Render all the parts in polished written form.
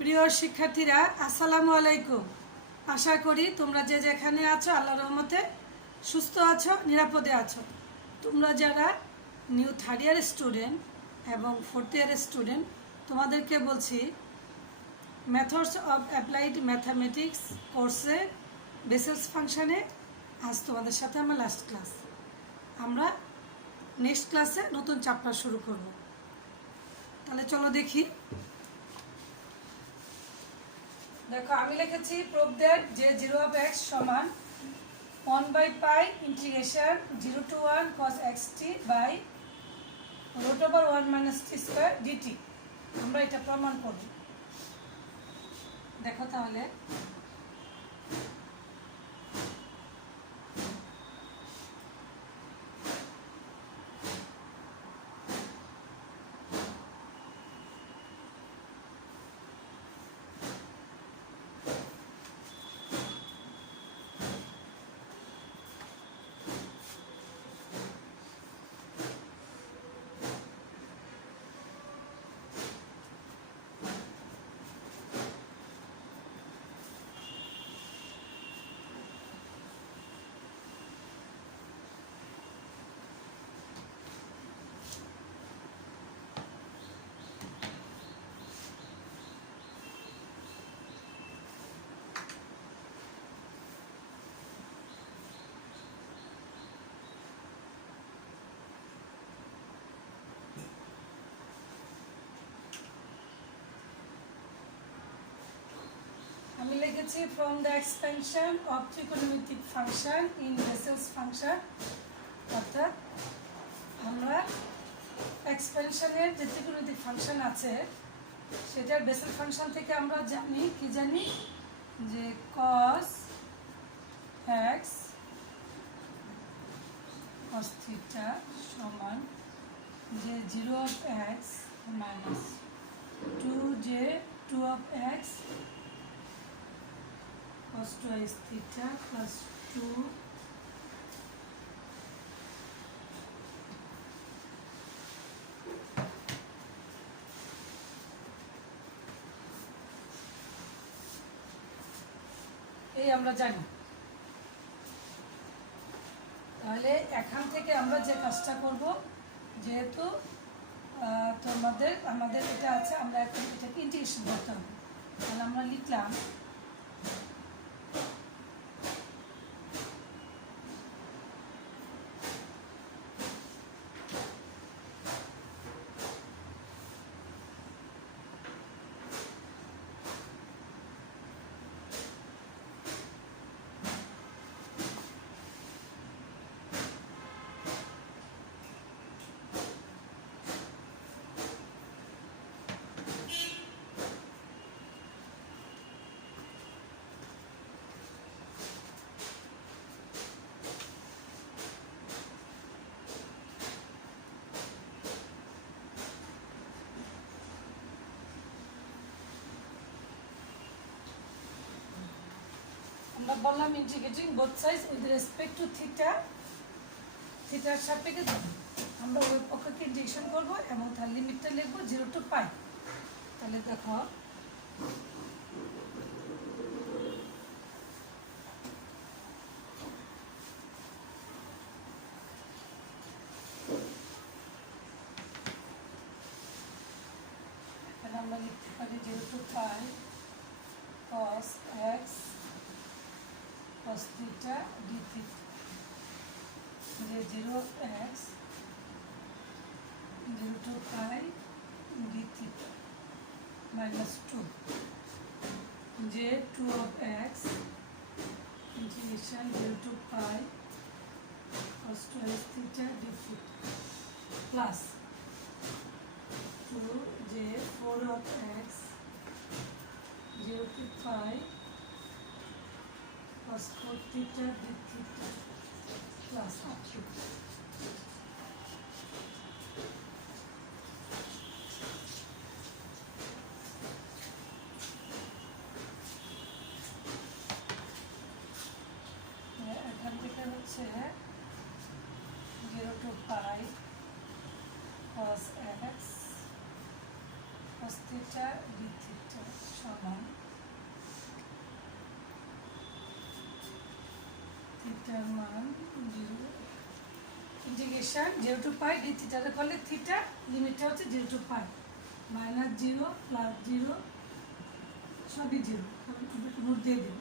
প্রিয় শিক্ষার্থীরা, আসসালামু আলাইকুম। আশা করি তোমরা যে যেখানে আছো আল্লাহর রহমতে সুস্থ আছো, নিরাপদে আছো। তোমরা যারা নিউ থার্ড ইয়ার স্টুডেন্ট এবং ফোর্থ ইয়ারের স্টুডেন্ট, তোমাদেরকে বলছি মেথডস অফ অ্যাপ্লাইড ম্যাথামেটিক্স কোর্সে বেসেলস ফাংশানে আজ তোমাদের সাথে আমার লাস্ট ক্লাস। আমরা নেক্সট ক্লাসে নতুন চ্যাপ্টার শুরু করব। তাহলে চলো দেখি। দেখো, আমি লিখেছি প্রুফ দ্যাট যে 0 of x সমান 1/π integration 0 to 1 cos xt by √1 - t² dt। আমরা এটা প্রমাণ করব। দেখো তাহলে আমি লিখেছি from the expansion of trigonometric function in Bessel's function. অর্থাৎ আমরা এক্সপেনশনের যে ট্রিগোনোমেট্রিক ফাংশন আছে সেটার বেসেল ফাংশন থেকে আমরা জানি যে cos x cos থিটা সমান যে 0 of x minus 2 যে 2 of x cos 2x theta plus 2 এই আমরা জানি। তাহলে এখান থেকে আমরা যে কাজটা করব, যেহেতু আমাদের এটা আছে, আমরা এখন এটাকে ইন্টিগ্রেশন করতে হবে। তাহলে আমরা লিখলাম আমরা বললাম integrating both sides with respect to theta. থিটার সাপেক্ষে আমরা ওই পক্ষকে ইন্টিগ্রেশন করব এবং তার লিমিটটা লিখব 0 to π। তাহলে দেখো এখানে আমরা লিখতে পারি 0 to π cos x cos theta d theta, যে 0 of x 0 to π d theta minus 2 যে 2 of x integration 0 to π cos 2x theta d theta plus 2 যে 4 of x 0 to π cos 4 theta d theta plus up to এখান থেকে হচ্ছে 0 to π cos x cos theta d theta থিটার মান 0, integration 0 to pi D থিটারে করলে theta লিমিটটা হচ্ছে 0 to পাই, -0 +0 সবই 0, root দিয়ে দেব।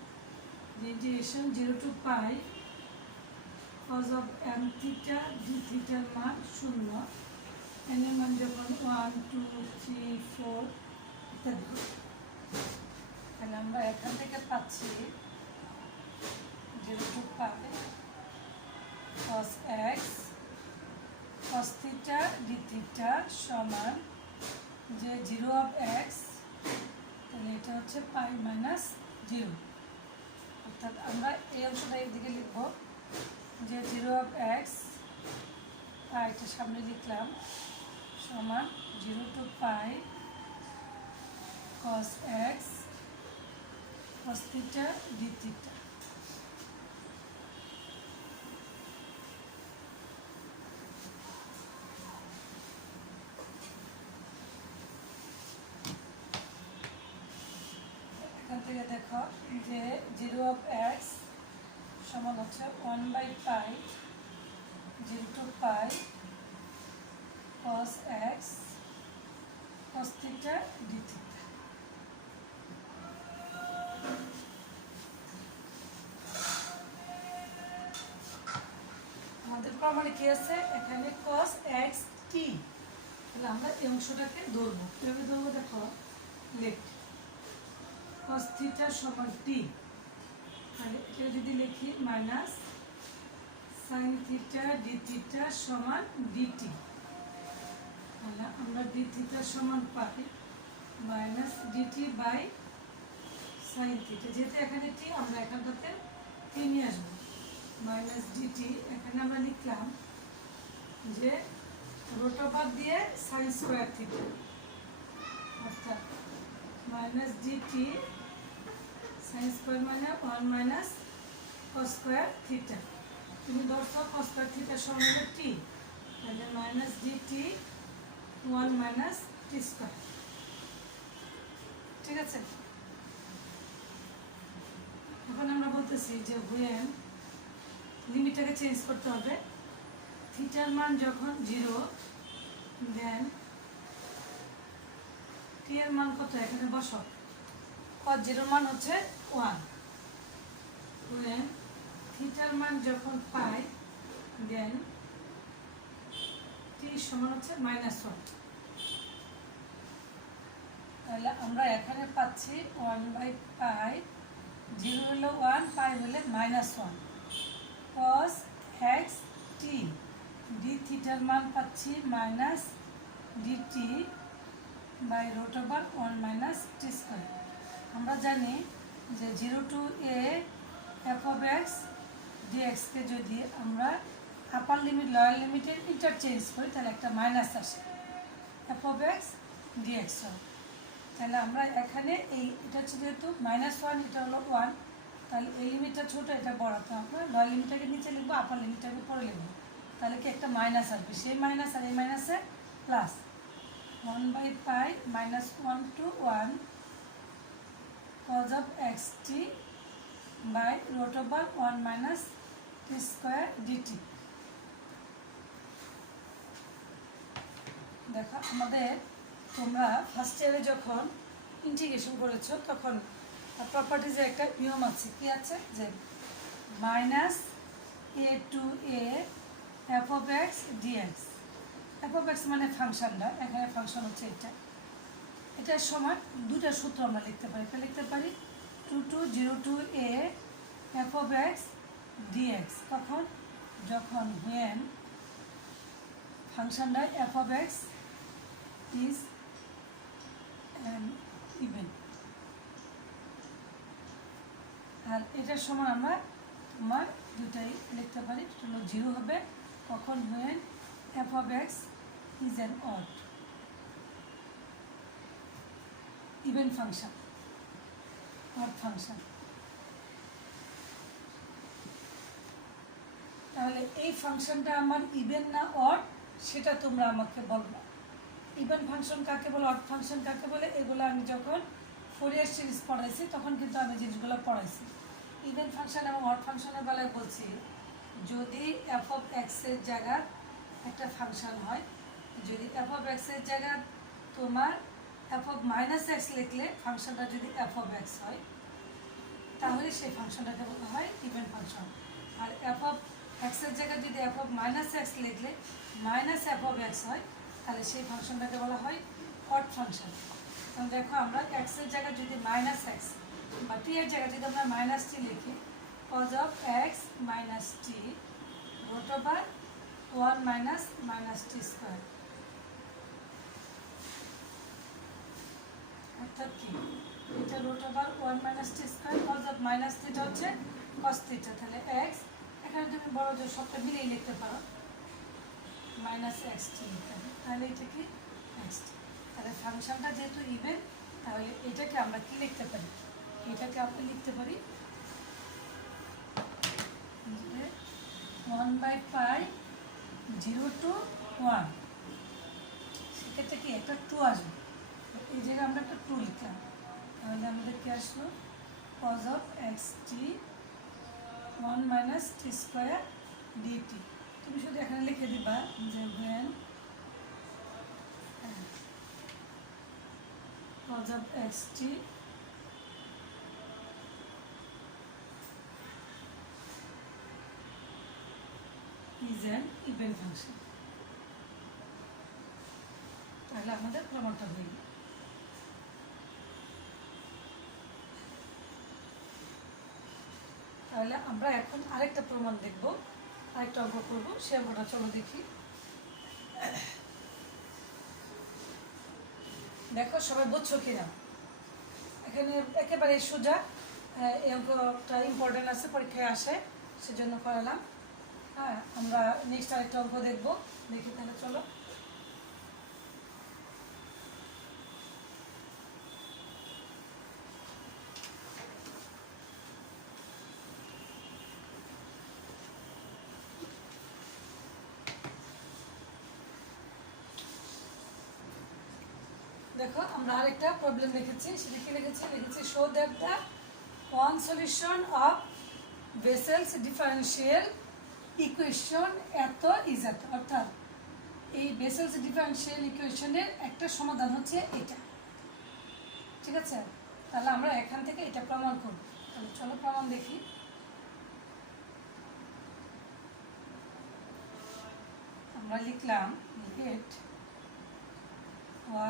Integration 0 to pi cos of m theta d থিটার মান 0, n এর মান যখন 1 2 3 4 ইত্যাদি। তাহলে আমরা এখান থেকে পাচ্ছি 0 to pi cos x cos theta d theta সমান যে 0 অফ x, তাহলে এটা হচ্ছে পাই মাইনাস 0। অর্থাৎ আমরা এই অংশটা এইদিকে লিখব যে 0 অফ x, পাইটা সামনে লিখলাম, সমান 0 to pi cos x cos theta d theta. এখান থেকে দেখো যে 0 অফ x সমান হচ্ছে 1/পাই 0 to pi cos x cos theta d theta. আমাদের প্রমাণে কি আছে, এখানে cos x t, তাহলে আমরা এই অংশটাকে ধরবো। কিভাবে ধরবো দেখো, লেট cos থিটা সমান t, তাহলে এটা যদি লিখি minus sin theta d theta সমান dt, তাহলে আমরা ডি থিটা সমান পাই minus DT by sin theta. যেহেতু এখানে t, আমরা এখানটাতে t নিয়ে আসবো, মাইনাস ডিটি। এখানে আমরা লিখলাম যে রুট ওভার দিয়ে sin স্কোয়ার থিটা, অর্থাৎ মাইনাস ডিটি sin স্কোয়ার মানে 1 মাইনাস cos স্কোয়ার থিটা। তুমি ধরছো cos স্কোয়ার থিটা সমান হলো t, তাহলে মাইনাস ডিটি 1 মাইনাস টি স্কোয়ার। ঠিক আছে, এখন আমরা বলতেছি যে when লিমিটটাকে চেঞ্জ করতে হবে, থিটার মান যখন 0, দেন টি এর মান কত, এখানে বসো, cos 0 মান হচ্ছে 1, when থিটার মান যখন পাই, দেন টি সমান হচ্ছে -1। তাহলে আমরা এখানে পাচ্ছি 1/পাই, 0 হলো 1, পাই হলে -1, cos x t ডি থিটার মান পাচ্ছি minus DT by root over 1 minus T square. আমরা জানি যে 0 to a f of x dx কে যদি আমরা আপার লিমিট লোয়ার লিমিটের ইন্টারচেঞ্জ করি, তাহলে একটা মাইনাস আসে, f of x dx হয়। তাহলে আমরা এখানে এটা হচ্ছে যেহেতু -1, এটা হলো 1, তাহলে এই লিমিটটা ছোটো, এটা বড়, তো আমরা লোয়ার লিমিটটাকে নিচে লিখবো, আপার লিমিটটাকে পরে লিখবো, তাহলে কি একটা মাইনাস আসবে, সেই মাইনাস আর এই মাইনাসে প্লাস 1/পাই -1 to 1 cos of x t by root over 1 minus T square dt. দেখো আমাদের, তোমরা ফার্স্ট ইয়ারে যখন ইন্টিগ্রেশন করেছো তখন প্রপার্টিজের একটা নিয়ম আছে, কি আছে, যে minus a to a f of x dx, f of x মানে ফাংশনটা, এখানে ফাংশন হচ্ছে এটার সমান দুটা সূত্র আমরা লিখতে পারি। এটা লিখতে পারি 2 to 0 to a f of x dx, তখন যখন when ফাংশনটা f of x is an even, আর এটার সমান আমরা তোমার দুটাই লিখতে পারি, হলো 0 হবে কখন, when f of x is an odd even function, odd function। তাহলে এই ফাংশনটা আমার ইভেন না অড, সেটা তোমরা আমাকে বলবা। ইভেন ফাংশন কাকে বলে, অড ফাংশন কাকে বলে, এগুলো আমি যখন ফোরিয়ার সিরিজ পড়াইছি তখন কিন্তু আমি জিনিসগুলো পড়াইছি। ইভেন ফাংশন এবং অড ফাংশনের বেলায় বলছি যদি এফ অফ এক্সের জায়গা একটা ফাংশন হয়, যদি এফ অফ এক্সের জায়গা তোমার এফ অফ মাইনাস এক্স লিখলে ফাংশনটা যদি এফ অফ এক্স হয়, তাহলে সেই ফাংশনটাকে বলা হয় ইভেন ফাংশন। আর এফ অফ এক্সের জায়গায় যদি এফ অফ মাইনাস এক্স লিখলে মাইনাস এফ অফ এক্স হয়, তাহলে সেই ফাংশনটাকে বলা হয় অড ফাংশন। কারণ দেখো আমরা এক্সের জায়গায় যদি মাইনাস এক্স বা টি এর জায়গায় যদি আমরা মাইনাস টি লিখি, cos of x minus t root over 1 minus t square, অর্থাৎ কি এটা root over 1 minus t square, cos of minus theta হচ্ছে cos theta, তাহলে x এখানে তুমি বড় যে সবটা মিলিয়ে লিখতে পারো মাইনাস এক্স টি লিখতে হবে, তাহলে এটা কি এক্স টি। তাহলে ফাংশনটা যেহেতু ইভেন, তাহলে এটাকে আমরা কি লিখতে পারি, এটাকে আমরা লিখতে পারি 1/π 0 to 1, সেক্ষেত্রে কি একটা 2 আসবে, এই জায়গায় আমরা একটা 2 লিখলাম, তাহলে আমাদের কি আসলো cos of xt 1 minus t square dt। তুমি শুধু এখানে লিখে দিবা যে when cos of xt is an even function, তাহলে আমাদের প্রমাণটা হয়ে গেল। তাহলে আমরা এখন আরেকটা প্রমাণ দেখব, আরেকটা অঙ্ক করবো, সে অঙ্কটা চলো দেখি। দেখো সবাই বুঝছো কিনা, এখানে একেবারে সোজা, এই অঙ্কটা ইম্পর্টেন্ট আছে, পরীক্ষায় আসে, সেজন্য করালাম। হ্যাঁ, আমরা নেক্সট আরেকটা অঙ্ক দেখবো, দেখি তাহলে চলো। দেখো আমরা আরেকটা প্রবলেম লিখেছি, সেটা কি লিখেছি show that the one solution of Bessel's differential equation এত ইজ এত, অর্থাৎ এই বেসেলস ডিফারেন্সিয়াল ইকুয়েশনের একটা সমাধান হচ্ছে এটা, ঠিক আছে। তাহলে আমরা এখান থেকে এটা প্রমাণ করব, তাহলে চলো প্রমাণ দেখি। আমরা লিখলাম লেট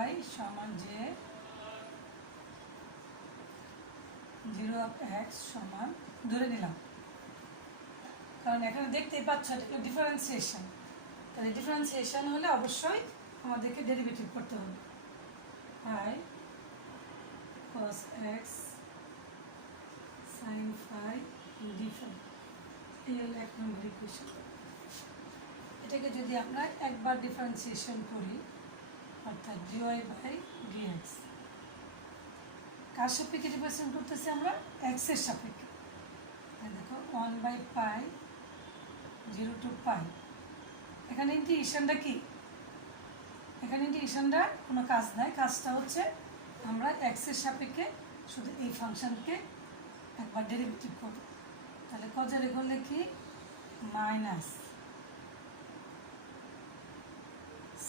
y সমান যে 0 of x সমান ধরে নিলাম, কারণ এখানে দেখতেই পাচ্ছ এটা ডিফারেন্সিয়েশন, তাহলে ডিফারেন্সিয়েশন হলে অবশ্যই আমাদেরকে ডেরিভেটিভ করতে হবে। i cos x sin phi d phi, এই হলো 1 নম্বর ইকুয়েশন। এটাকে যদি আমরা একবার ডিফারেন্সিয়েশন করি, অর্থাৎ dy বাই dx, কার সাপেক্ষে ডিফারেন্সিয়েশন করতেছি আমরা, x এর সাপেক্ষে। দেখো 1/π 0 to π, এখানে ইন্টিগ্রেশনটা কি, এখানে ইন্টিগ্রেশনটা কোনো কাজ নাই, কাজটা হচ্ছে আমরা x এর সাপেক্ষে শুধু এই ফাংশনকে একবার ডেরিভেটিভ করব। তাহলে কজারে করলে কি minus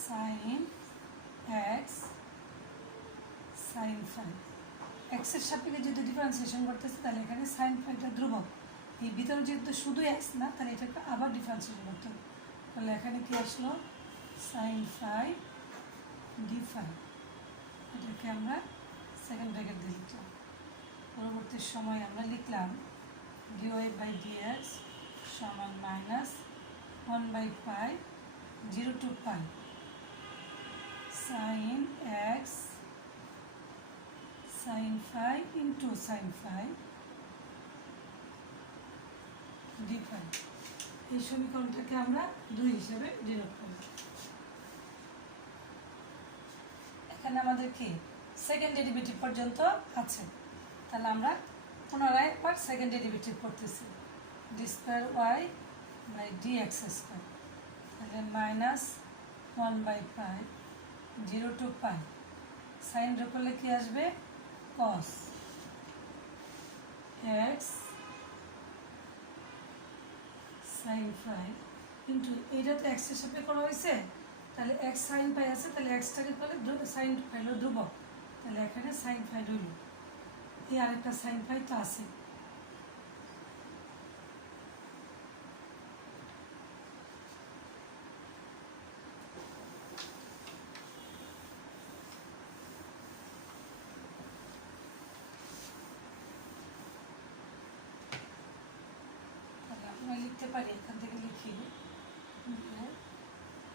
sine x sine phi, এক্সের সাপেক্ষে যদি ডিফারেন্সিয়েশন করতেছে, তাহলে এখানে সাইন ফাইটা ধ্রুবক, এই ভিতরে যেহেতু শুধু এক্স না, তাহলে এটাকে আবার ডিফারেন্সিয়েশন করতে হবে। তাহলে এখানে কি আসলো সাইন ফাই ডি ফাই, এটাকে আমরা সেকেন্ড ব্র্যাকেট দিয়ে লিখলাম। পরবর্তী সময় আমরা লিখলাম ডিওয়াই বাই ডিএক্স সমান minus 1/π 0 to π sine x sine phi into sine phi d phi. এই সমীকরণটাকে আমরা 2 হিসেবে ডিনোট করব। এখানে আমাদের কি সেকেন্ড ডেরিভেটিভ পর্যন্ত আছে, তাহলে আমরা পুনরায় একবার সেকেন্ড ডেরিভেটিভ করতেছি, d square y by d x square, তাহলে মাইনাস 1/π 0 to π, সাইন ড্র করলে কি আসবে cos x sine phi into এইটা তো এক্সের সাথে করা হয়েছে, তাহলে এক্স সাইন ফাই আছে, তাহলে এক্সটাকে করলে সাইন ফাই হলো ধ্রুবক, তাহলে এখানে সাইন ফাই রইল। এই আরেকটা সাইন ফাই তো আছে। আমরা লিখতে পারি, এখান থেকে লিখি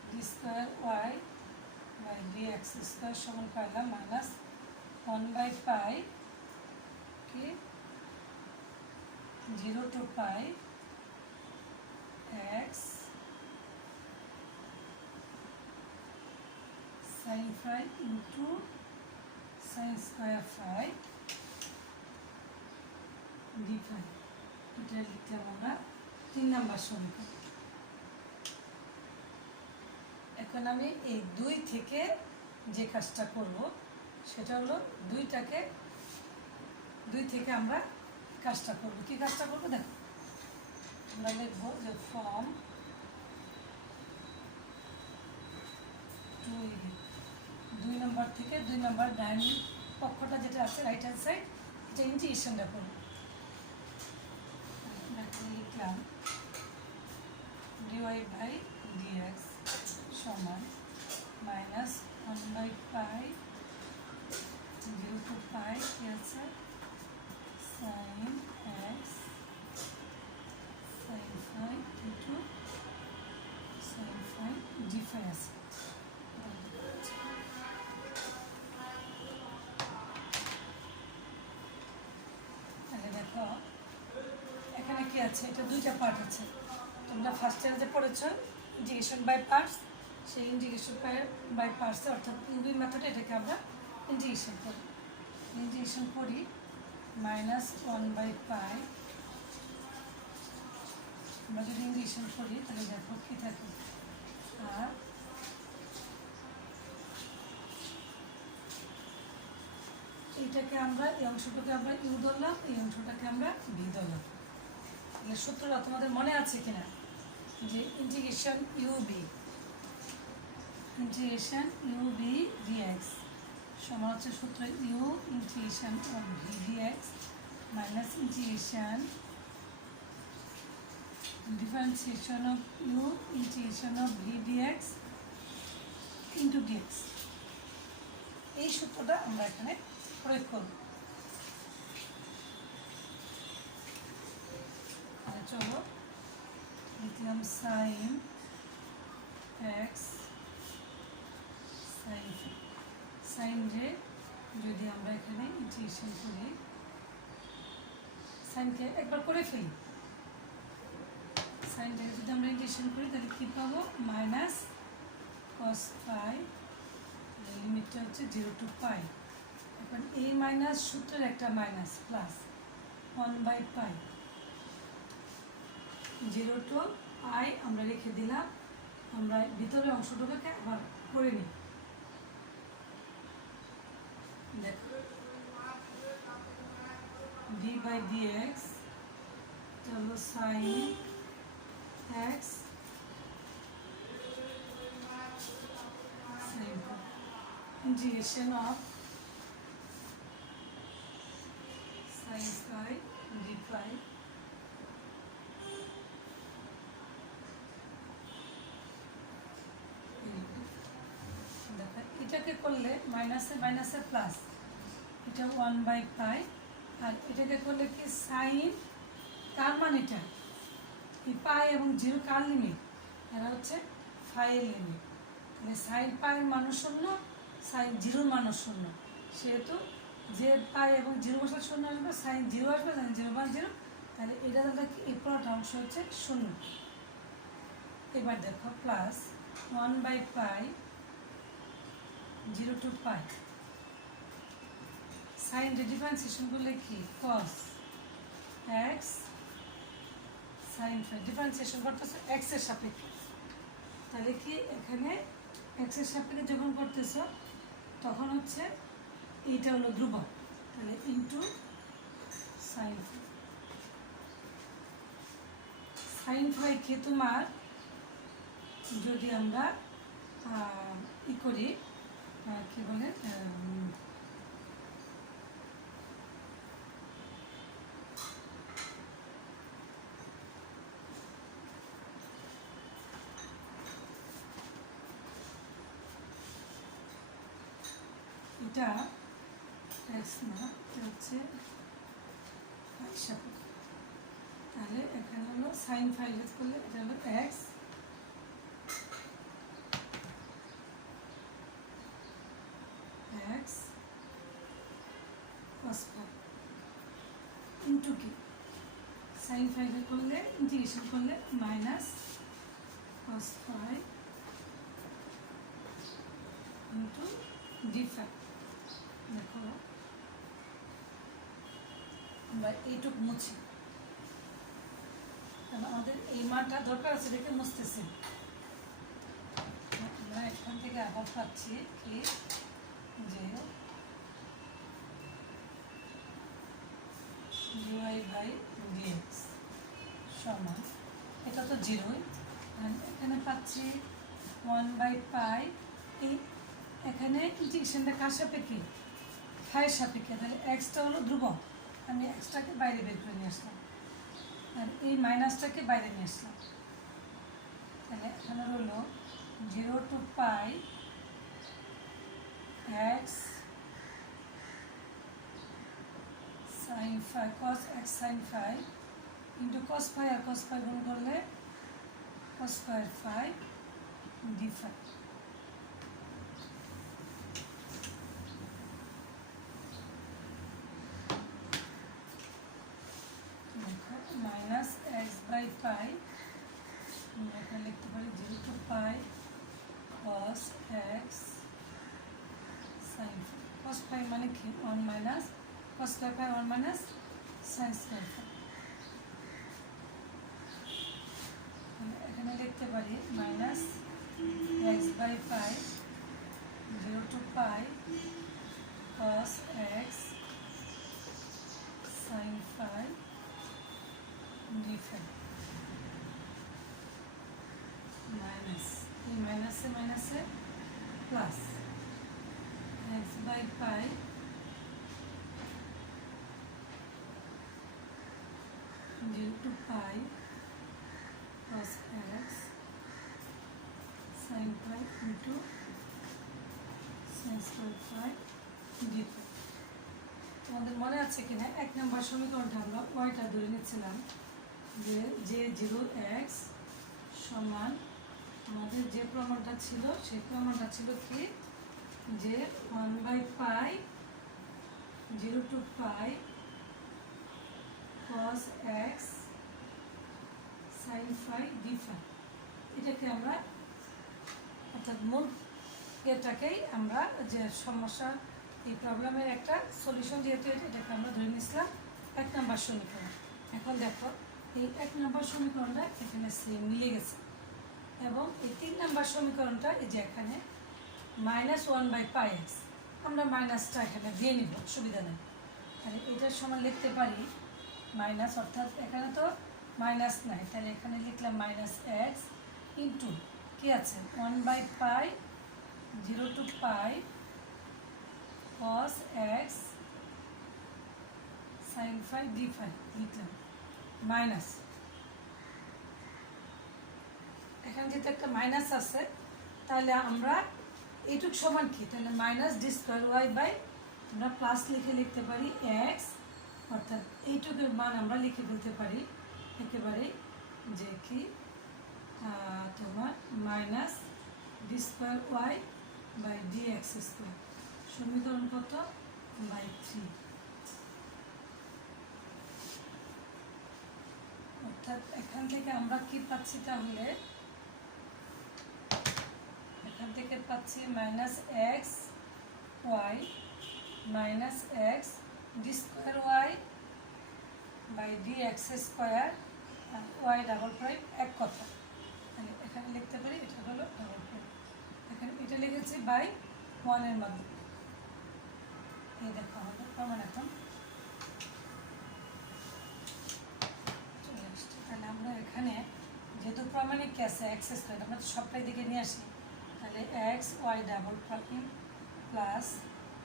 d square y by d x square সমান পাইলাম মাইনাস 1/পাই কি 0 to pi x sine phi into sine square phi d phi. এটা লিখতে আমরা 3 নম্বর সমীকরণ। এখন আমি এই 2 থেকে যে কাজটা করব সেটা হলো 2 থেকে আমরা কাজটা করব। কি কাজটা করব দেখো, আমরা লিখবো যে ফর্ম 2 নম্বর থেকে 2 নম্বর ডান পক্ষটা যেটা আছে রাইট হ্যান্ড সাইড, এটা ইন্টিগ্রেশনটা করব। লিখলাম dy বাই dx সমান মাইনাস 1/পাই 0 to পাই কি আছে sine x sine phi into sine phi d phi আছে। তাহলে দেখো এখানে কি আছে, এটা 2টা পার্ট আছে। তোমরা ফার্স্ট ইয়ারে যে পড়েছো ইন্টিগ্রেশন বাই পার্টস, সেই ইন্টিগ্রেশন বাই পার্টসে অর্থাৎ ইউবি মেথডে এটাকে আমরা ইন্টিগ্রেশন করি মাইনাস 1/পাই। আমরা যদি ইন্টিগ্রেশন করি তাহলে দেখো কি থাকে, আর এইটাকে আমরা এই অংশটাকে আমরা ইউ ধরলাম, এই অংশটাকে আমরা ভি ধরলাম। তাহলে সূত্রটা তোমাদের মনে আছে কিনা, যে ইন্টিগ্রেশন ইউবি ডিএক্স সমান হচ্ছে সূত্র u integration of v d x minus integration differentiation of u integration of v d x into d x. এই সূত্রটা আমরা এখানে প্রয়োগ করব। চলো লিখলাম সাইন এক্স সাইন যে যদি আমরা এখানে ইন্টিগ্রেশন করি, সাইনকে একবার করে ফেলি, সাইনটাকে যদি আমরা ইন্টিগ্রেশন করি তাহলে কী পাবো মাইনাস কস পাই, লিমিটটা হচ্ছে 0 to পাই। এখন এই মাইনাস সূত্রের একটা মাইনাস প্লাস 1/পাই 0 to পাই আমরা রেখে দিলাম। আমরা ভিতরে অংশটুকুকে আবার করে নিই। দেখো ডি বাই ডিএক্স হলো sine x sine integration of sine phi d phi দেখো এটাকে করলে মাইনাসে মাইনাসে প্লাস, এটা 1/পাই, আর এটাকে করলে কি সাইন, কার মান এটা এই পাই এবং 0 কার লিমিট, এরা হচ্ছে ফাইয়ের লিমিট। তাহলে সাইন পাইয়ের মানও 0, সাইন 0-র মানও 0, সেহেতু যে পাই এবং 0 বসা 0 আসবে, সাইন 0 আসবে, সাইন 0/0, তাহলে এটা তাহলে কি এই পুরোটা অংশ হচ্ছে 0। এবার দেখো প্লাস 1/পাই 0 to পাই, সাইন ডিফারেন্সিয়েশন করলে কি cos x sine phi, differentiation করতেছে এক্স এর সাপেক্ষে, তাহলে কি এখানে এক্স এর সাপেক্ষে যখন করতেছ তখন হচ্ছে এইটা হলো ধ্রুবক, তাহলে ইন্টু সাইন সাইন ফাইকে তোমার যদি আমরা ই করি কি বলে এটা এক্স না, এটা হচ্ছে ফাই সাপেক্ষে। তাহলে এখানে হলো সাইন ফাই করলে এটা হলো x x cos phi into কি সাইন ফাই করলে ইন্টিগ্রেশন করলে minus cos phi into d phi. দেখো আমরা এইটুক মুছি, কারণ আমাদের এই মানটা দরকার আছে দেখে মুছতেছি। আমরা এখান থেকে আবার পাচ্ছি কি যে ডিওয়াই বাই ডিএক্স সমান, এটা তো জিরোই, এখানে পাচ্ছি 1/পাই। এই এখানে ইন্টিগ্রেশনটা কার সাপেক্ষে? ফাইয়ের সাপেক্ষে। তাহলে এক্সটা হলো ধ্রুবক, আমি এক্সটাকে বাইরে বের করে নিয়ে আসলাম আর এই মাইনাসটাকে বাইরে নিয়ে আসলাম। তাহলে এখানে হলো 0 to pi x sine phi cos x sine phi into cos phi, আর কস ফাই গুণ করলে cos square phi d phi. Minus x by pi, আমরা এখানে লিখতে পারি 0 to pi cos x sine phi. Cos phi মানে কি? 1 minus cos square phi 1 minus sine square phi. এখানে লিখতে পারি minus x by pi 0 to pi cos x sine phi d phi minus এই মাইনাসে মাইনাসে plus x by pi 0 to pi cos x sin phi into sin square phi d phi। তোমাদের মনে আছে কিনা 1 নম্বর সমীকরণটা আমরা ওয়াইটা ধরে নিচ্ছিলাম যে 0x সমান, আমাদের যে প্রমাণটা ছিল সেই প্রমাণটা ছিল কি যে 1/পাই 0 to pi cos x sin phi d phi। এটাকে আমরা অর্থাৎ মূল এটাকেই আমরা যে সমস্যা এই প্রবলেমের একটা সলিউশন যেহেতু এটাকে আমরা ধরে নিয়েছিলাম 1 নম্বর সমীকরণ। এখন দেখো এই 1 নম্বর সমীকরণটা এখানে সেম মিলে গেছে এবং এই 3 নম্বর সমীকরণটা এই যে এখানে -1/পাই এক্স, আমরা মাইনাসটা এখানে দিয়ে নিব, অসুবিধা নেই। তাহলে এটার সময় লিখতে পারি মাইনাস, অর্থাৎ এখানে তো মাইনাস নাই, তাহলে এখানে লিখলাম মাইনাস এক্স ইন্টু কি আছে 1/পাই 0 to pi cos x sin phi d phi লিখলাম মাইনাস। এখানে যেহেতু একটা মাইনাস আছে তাহলে আমরা এইটুক সমান কি, তাহলে minus d square y by আমরা প্লাস লিখে লিখতে পারি এক্স, অর্থাৎ এইটুকের মান আমরা লিখে ফেলতে পারি একেবারে যে কি তোমার minus d square y by d x square. সমীকরণ কত? বাই 3। অর্থাৎ এখান থেকে আমরা কি পাচ্ছি, তাহলে এখান থেকে পাচ্ছি minus x y minus x d square y by d x square y double prime এক কথা। তাহলে এখানে লিখতে পারি এটা হলো ডাবল প্রাইম, এখানে এটা লিখেছি বাই 1-এর মাধ্যমে। এই দেখো আমাদের প্রমাণ এখন চলে আসছে। তাহলে আমরা এখানে কি আছে এক্স স্কোয়ার, আমরা তো সবটাই দিকে নিয়ে আসি। তাহলে x y double prime plus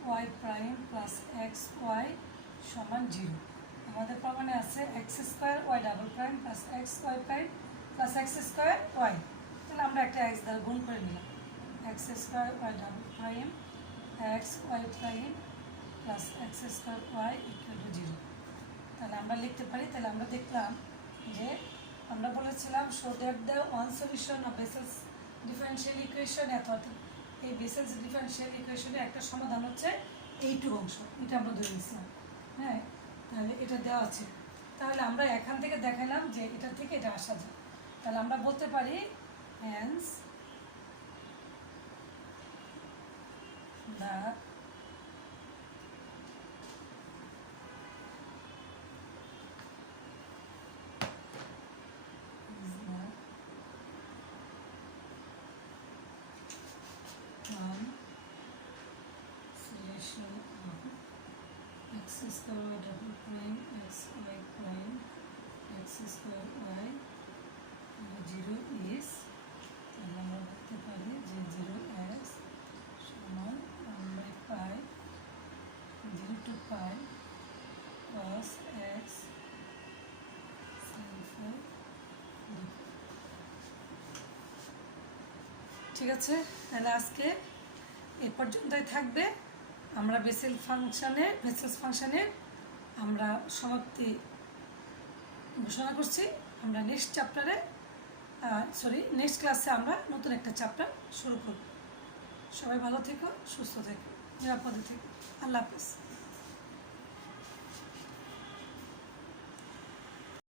y prime plus x y সমান 0। আমাদের প্রমাণে আছে x square y double prime plus x y prime plus x square y. তাহলে আমরা একটা এক্স দ্বারা গুণ করে নিলাম, x square y double prime x y prime plus x square y equal to 0। তাহলে আমরা লিখতে পারি। তাহলে আমরা দেখলাম যে আমরা বলেছিলাম show that the one solution of Bessel's differential equation, অর্থাৎ এই বেসেলস ডিফারেনশিয়াল ইকুয়েশনের একটা সমাধান হচ্ছে এইটুকু অংশ, এটা আমরা ধরে নিয়েছিলাম। হ্যাঁ, তাহলে এটা দেওয়া আছে। তাহলে আমরা এখান থেকে দেখালাম যে এটা থেকে এটা আসা যায়। তাহলে আমরা বলতে পারি hence the solution of x square double prime x y prime x square y 0 is, তাহলে আমরা বলতে পারি যে 0x সমান 1/π 0 to π cos x sin phi। ঠিক আছে, তাহলে আজকে এ পর্যন্তই থাকবে। আমরা বেসেলস ফাংশনের আমরা সমাপ্তি ঘোষণা করছি। আমরা নেক্সট ক্লাসে আমরা নতুন একটা চ্যাপ্টার শুরু করব। সবাই ভালো থেকো, সুস্থ থেকো, নিরাপদে থেকো। আল্লাহ হাফেজ।